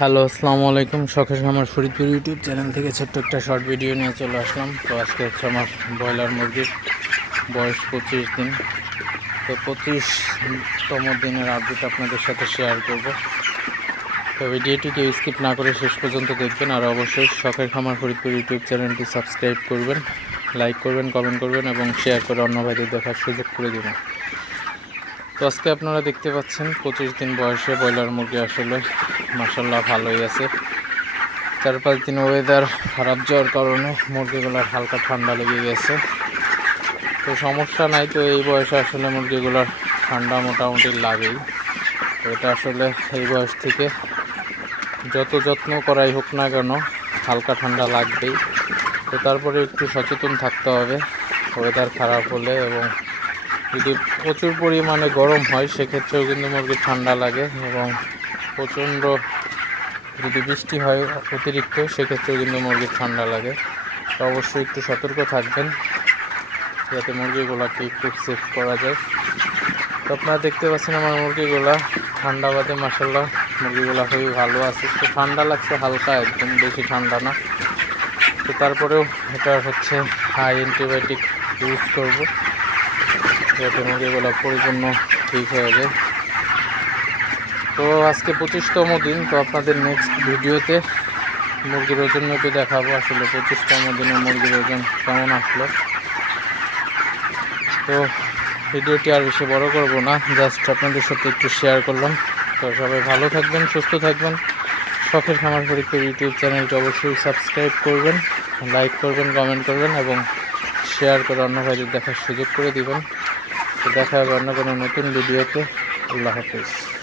Hello, আসসালামু আলাইকুম। সকাল আমার ফরিদপুর ইউটিউব চ্যানেল থেকে ছোট্ট একটা শর্ট ভিডিও নিয়ে চলে আসলাম। তো আজকে হচ্ছে আমার ব্রয়লার মুরগির বয়স পঁচিশ দিন। তো পঁচিশতম দিনের আপডেট আপনাদের সাথে শেয়ার করব। তো ভিডিওটি কেউ স্কিপ না করে শেষ পর্যন্ত দেখবেন আর অবশ্যই শখের খামার ফরিদপুর ইউটিউব চ্যানেলটি সাবস্ক্রাইব করবেন লাইক করবেন কমেন্ট করবেন এবং শেয়ার করে অন্য ভাইদের দেখার সুযোগ করে দেবেন। তো আজকে আপনারা দেখতে পাচ্ছেন পঁচিশ দিন বয়সে ব্রয়লার মুরগি আসলে মাসাল্লাহ ভালোই আছে। চার পাঁচ দিন ওয়েদার খারাপ যাওয়ার কারণে মুরগিগুলোর হালকা ঠান্ডা লেগে গেছে। তো সমস্যা নাই তো এই বয়সে আসলে মুরগিগুলোর ঠান্ডা মোটামুটি লাগেই। এটা আসলে এই বয়স থেকে যত যত্ন করাই হোক না কেন হালকা ঠান্ডা লাগবেই। তো তারপরে একটু সচেতন থাকতে হবে। ওয়েদার খারাপ হলে এবং যদি প্রচুর পরিমাণে গরম হয়, সেক্ষেত্রেও কিন্তু মুরগির ঠান্ডা লাগে এবং প্রচণ্ড যদি বৃষ্টি হয় অতিরিক্ত, সেক্ষেত্রেও কিন্তু মুরগির ঠান্ডা লাগে। তো অবশ্যই একটু সতর্ক থাকবেন, যাতে মুরগিগুলাকে একটু সেভ করা যায়। তো আপনারা দেখতে পাচ্ছেন আমার মুরগিগুলা ঠান্ডা বাদে মাসাল্লাহ মুরগিগুলা খুবই ভালো আছে। তো ঠান্ডা লাগছে হালকা, একদম বেশি ঠান্ডা না। তো তারপরেও এটা হচ্ছে হাই অ্যান্টিবায়োটিক ইউজ করব। যাতে মুরগিগুলো পরিপূর্ণ ঠিক হয়ে যায় তো আজকে পঁচিশতম দিন, তো আপনাদের নেক্সট ভিডিওতে মুরগির ওজন মেপে দেখাবো। আসলে পঁচিশতম দিনে মুরগির ওজন কেমন আসলো। তো ভিডিওটি আর বেশি বড় করব না জাস্ট আপনাদের সাথে একটু শেয়ার করলাম। তো সবাই ভালো থাকবেন, সুস্থ থাকবেন। শখের খামার পরীক্ষা ইউটিউব চ্যানেলটি অবশ্যই সাবস্ক্রাইব করবেন লাইক করবেন কমেন্ট করবেন এবং শেয়ার করে অন্য ভাইদের দেখার সুযোগ করে দিবেন। দেখা হবে অন্য কোনো নতুন ভিডিওতে। আল্লাহ হাফিজ।